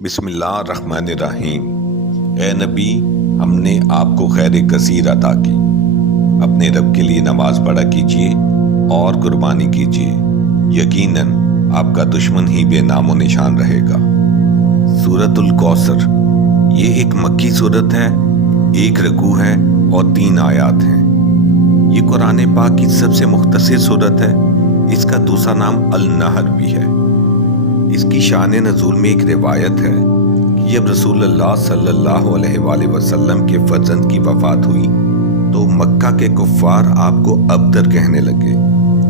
बिस्मिल्लाहिर्रहमानिर्रहीम। ए नबी, हमने आपको खैर कसीर अता की। अपने रब के लिए नमाज पढ़ा कीजिए और कुर्बानी कीजिए, यकीनन आपका दुश्मन ही बेनामो निशान रहेगा। सूरतुल कौसर ये एक मक्की सूरत है, एक रकू है और 3 आयात हैं। ये कुरान पाक की सबसे मुख्तसर सूरत है। इसका दूसरा नाम अल नहर भी है। इसकी शान नज़ूल में एक रिवायत है कि जब रसूलुल्लाह सल्लल्लाहु अलैहि वसल्लम के फर्जंद की वफात हुई तो मक्का के कुफ्फार आपको अब्तर कहने लगे।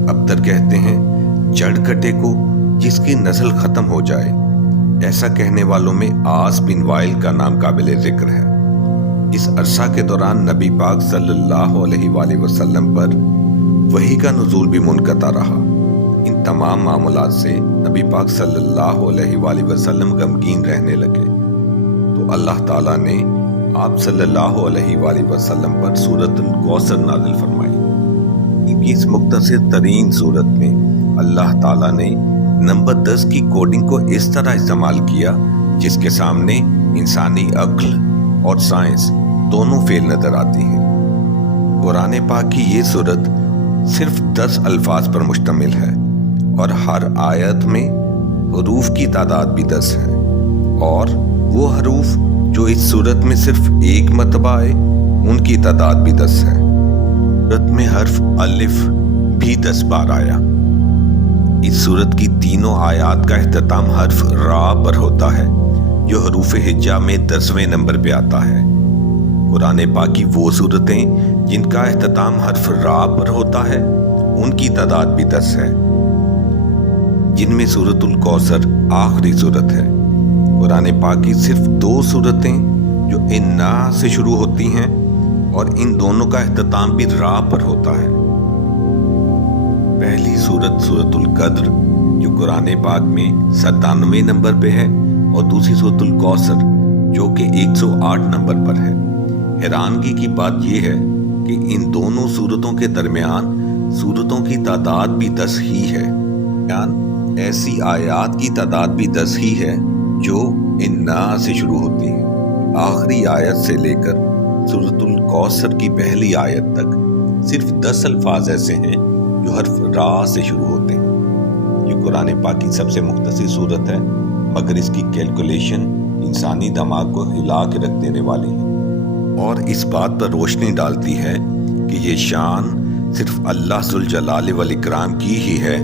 अब्तर कहते हैं जड़ कटे को जिसकी नस्ल खत्म हो जाए। ऐसा कहने वालों में आस बिन वाइल का नाम काबिल जिक्र है। इस अरसा के दौरान नबी पाक सल्लल्लाहु अलैहि वसल्लम पर वही का नुज़ूल भी मुनक़ता रहा। इन तमाम मामलात से नबी पाक सल्लल्लाहु अलैहि वसल्लम गमगीन रहने लगे तो अल्लाह ताला ने आप सल्लल्लाहु अलैहि वसल्लम पर सूरतुल कौसर नाज़िल फरमाई। इनकी इस मुख्तसर तरीन सूरत में अल्लाह ताला ने नंबर 10 की कोडिंग को इस तरह इस्तेमाल किया जिसके सामने इंसानी अक्ल और साइंस दोनों फेल नजर आती हैं। कुरान पाक की ये सूरत सिर्फ 10 अल्फाज पर मुश्तमिल है और हर आयत में हरूफ की तादाद भी 10 है और वो हरूफ जो इस सूरत में सिर्फ एक मरतबा आए उनकी तादाद भी 10 है। सूरत में हर्फ अलिफ भी 10 बार आया। इस सूरत की तीनों आयात का इख्तिताम हर्फ रा पर होता है जो हरूफ हिज्जा में 10वें नंबर पे आता है। कुरान पाक की वो सूरतें जिनका इख्तिताम हर्फ रा पर होता है उनकी तादाद भी 10 है, जिनमें सूरतुल कौसर आखिरी सूरत है। कुरान पाक की सिर्फ 2 सूरतें जो इन्ना से शुरू होती हैं और इन दोनों का इख्तिताम भी रा पर होता है। पहली सूरत सूरतुल कद्र जो कुरान पाक में 97वें नंबर पे है और दूसरी सूरतुल कौसर जो कि 108 नंबर पर है। हैरानगी की बात यह है कि इन दोनों सूरतों के दरमियान सूरतों की तादाद भी 10 ही है। ऐसी आयात की तादाद भी 10 ही है जो इन्ना से शुरू होती है। आखिरी आयत से लेकर सूरतुल कौसर की पहली आयत तक सिर्फ 10 अल्फाज ऐसे हैं जो हर्फ रा से शुरू होते हैं। ये कुरान पाक की सबसे मुख्तसर सूरत है मगर इसकी कैलकुलेशन इंसानी दिमाग को हिला के रख देने वाली है और इस बात पर रोशनी डालती है कि ये शान सिर्फ अल्लाह जुल जलाल वल इकराम की ही है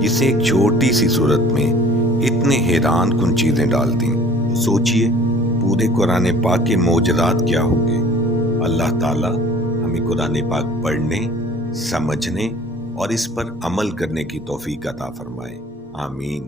जिसे एक छोटी सी सूरत में इतने हैरान कुन चीजें डाल दी। सोचिए पूरे कुरान पाक के मौजज़ात क्या होंगे। अल्लाह ताला हमें कुरान पाक पढ़ने, समझने और इस पर अमल करने की तौफीक अता फरमाए। आमीन।